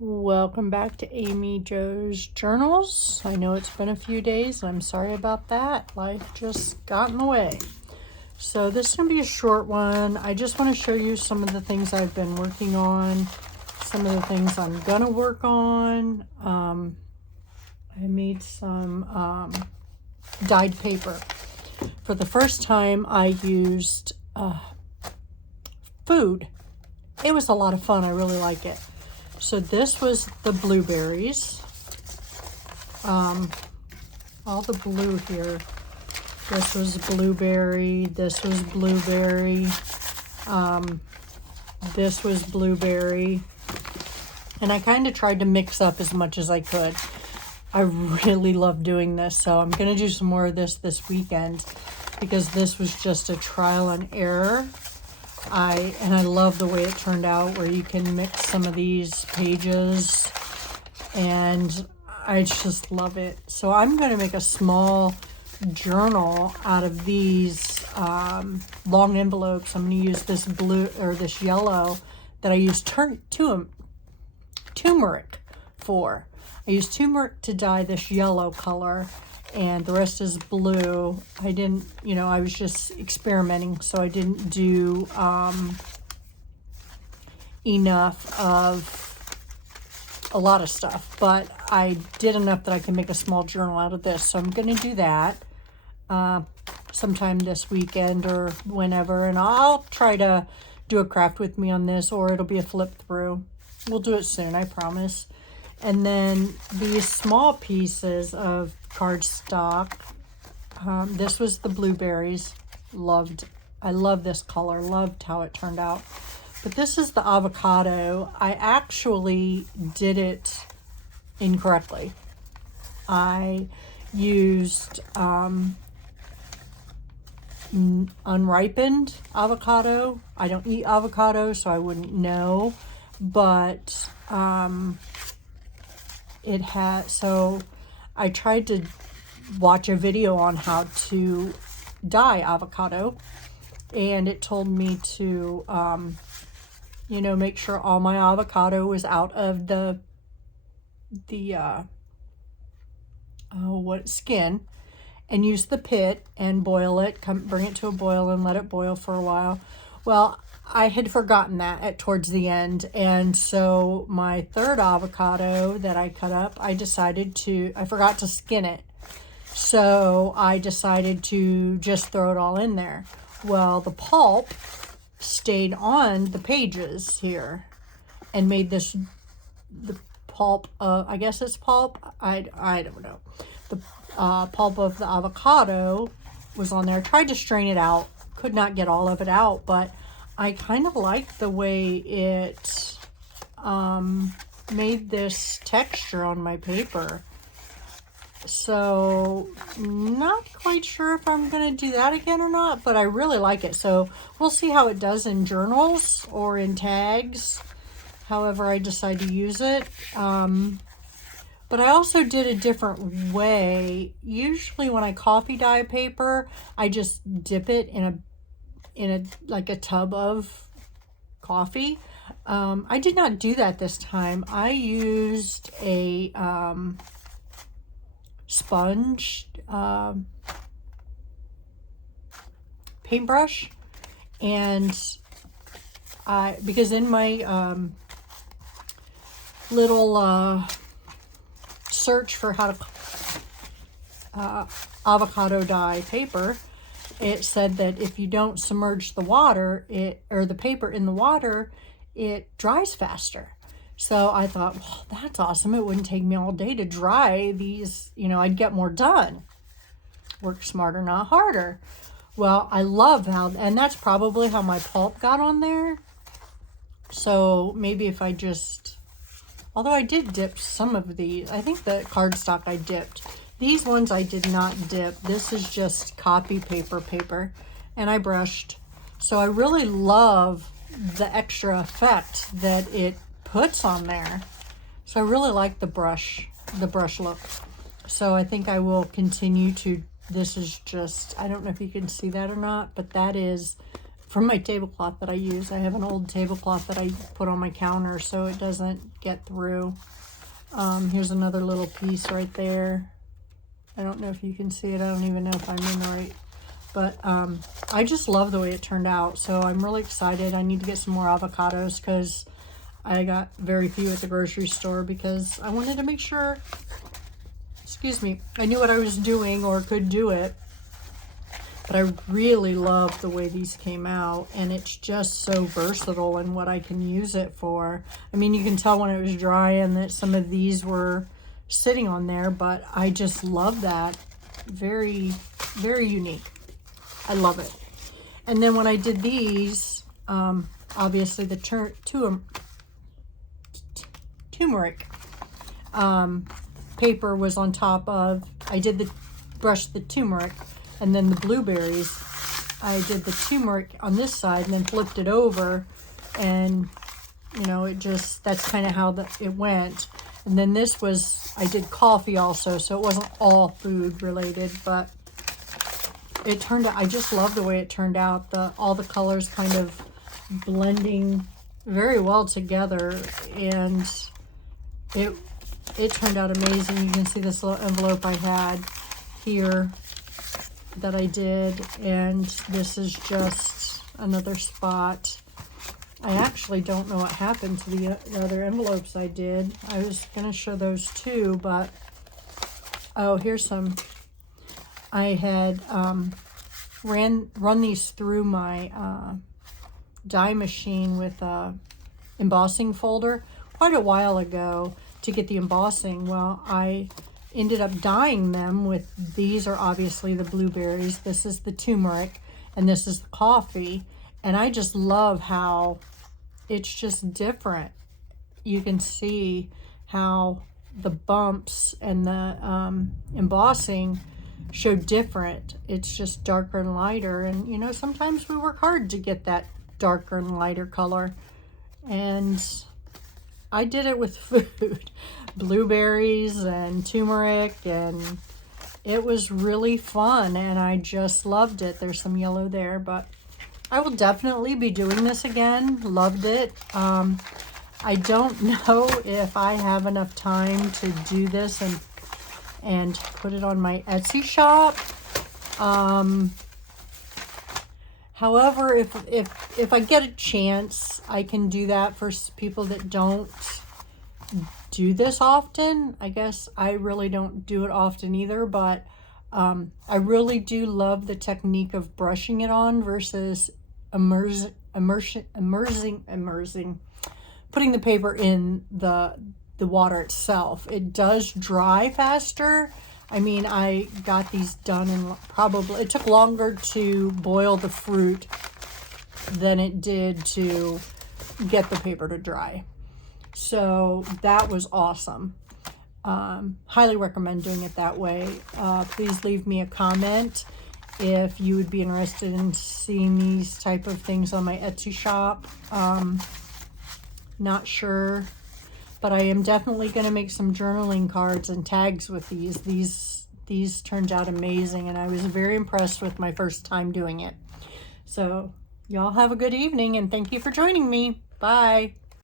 Welcome back to Amy Jo's Journals. I know it's been a few days. I'm sorry about that. Life just got in the way. So this is going to be a short one. I just want to show you some of the things I've been working on, some of the things I'm going to work on. I made some dyed paper. For the first time, I used food. It was a lot of fun. I really like it. So this was the blueberries. All the blue here. This was blueberry. This was blueberry. This was blueberry. And I kind of tried to mix up as much as I could. I really love doing this. So I'm going to do some more of this weekend because this was just a trial and error. I love the way it turned out, where you can mix some of these pages, and I just love it. So I'm going to make a small journal out of these long envelopes. I'm going to use this blue or this yellow that I used turmeric for. I used turmeric to dye this yellow color, and the rest is blue. I didn't, I was just experimenting, so I didn't do enough of a lot of stuff, but I did enough that I can make a small journal out of this. So I'm going to do that sometime this weekend or whenever, and I'll try to do a craft with me on this, or it'll be a flip through. We'll do it soon, I promise. And then these small pieces of cardstock. This was the blueberries. I love this color. Loved how it turned out. But this is the avocado. I actually did it incorrectly. I used unripened avocado. I don't eat avocado, so I wouldn't know. But so I tried to watch a video on how to dye avocado, and it told me to make sure all my avocado was out of the skin, and use the pit and boil it, bring it to a boil and let it boil for a while. Well, I had forgotten that towards the end, and so my third avocado that I cut up, I forgot to skin it. So I decided to just throw it all in there. Well, the pulp stayed on the pages here and made the pulp, I guess it's pulp, I don't know. The pulp of the avocado was on there. Tried to strain it out, could not get all of it out, but I kind of liked the way it made this texture on my paper. So not quite sure if I'm going to do that again or not, but I really like it. So we'll see how it does in journals or in tags, however I decide to use it. But I also did a different way. Usually when I coffee dye paper, I just dip it in a tub of coffee. I did not do that this time. I used a sponge paintbrush, and because in my little search for how to avocado dye paper, it said that if you don't submerge the paper in the water, it dries faster. So I thought, well, that's awesome. It wouldn't take me all day to dry these, I'd get more done. Work smarter, not harder. Well, I love and that's probably how my pulp got on there. So maybe if I although I did dip some of these, I think the cardstock I dipped. These ones I did not dip. This is just copy paper, and I brushed. So I really love the extra effect that it puts on there. So I really like the brush look. So I think I will continue to, this is just, I don't know if you can see that or not, but that is from my tablecloth that I use. I have an old tablecloth that I put on my counter so it doesn't get through. Here's another little piece right there. I don't know if you can see it. I don't even know if I'm in the right, but I just love the way it turned out. So I'm really excited. I need to get some more avocados because I got very few at the grocery store because I wanted to make sure, excuse me, I knew what I was doing or could do it. But I really love the way these came out, and it's just so versatile in what I can use it for. I mean, you can tell when it was dry and that some of these were sitting on there, but I just love that. Very, very unique. I love it. And then when I did these, obviously the turmeric paper was on top of, I did brush the turmeric, and then the blueberries, I did the turmeric on this side and then flipped it over, and you know, it just, that's kind of how it went. And then this was, I did coffee also, so it wasn't all food related, but it turned out, I just love the way it turned out. All the colors kind of blending very well together, and it turned out amazing. You can see this little envelope I had here that I did, and this is just another spot. I actually don't know what happened to the other envelopes I did. I was gonna show those too, but oh, here's some. I had run these through my die machine with a embossing folder quite a while ago to get the embossing. Well, I ended up dyeing them with, these are obviously the blueberries, this is the turmeric, and this is the coffee, and I just love how it's just different. You can see how the bumps and the embossing show different. It's just darker and lighter, and you know, sometimes we work hard to get that darker and lighter color, and I did it with food. Blueberries and turmeric, and it was really fun, and I just loved it. There's some yellow there, but I will definitely be doing this again. Loved it. I don't know if I have enough time to do this and put it on my Etsy shop. However, if I get a chance, I can do that for people that don't do this often. I guess I really don't do it often either, but I really do love the technique of brushing it on versus immersing, putting the paper in the water itself. It does dry faster. I mean, I got these done in probably, it took longer to boil the fruit than it did to get the paper to dry. So that was awesome. Highly recommend doing it that way. Please leave me a comment if you would be interested in seeing these type of things on my Etsy shop. Not sure, but I am definitely going to make some journaling cards and tags with these. These turned out amazing, and I was very impressed with my first time doing it. So y'all have a good evening, and thank you for joining me. Bye.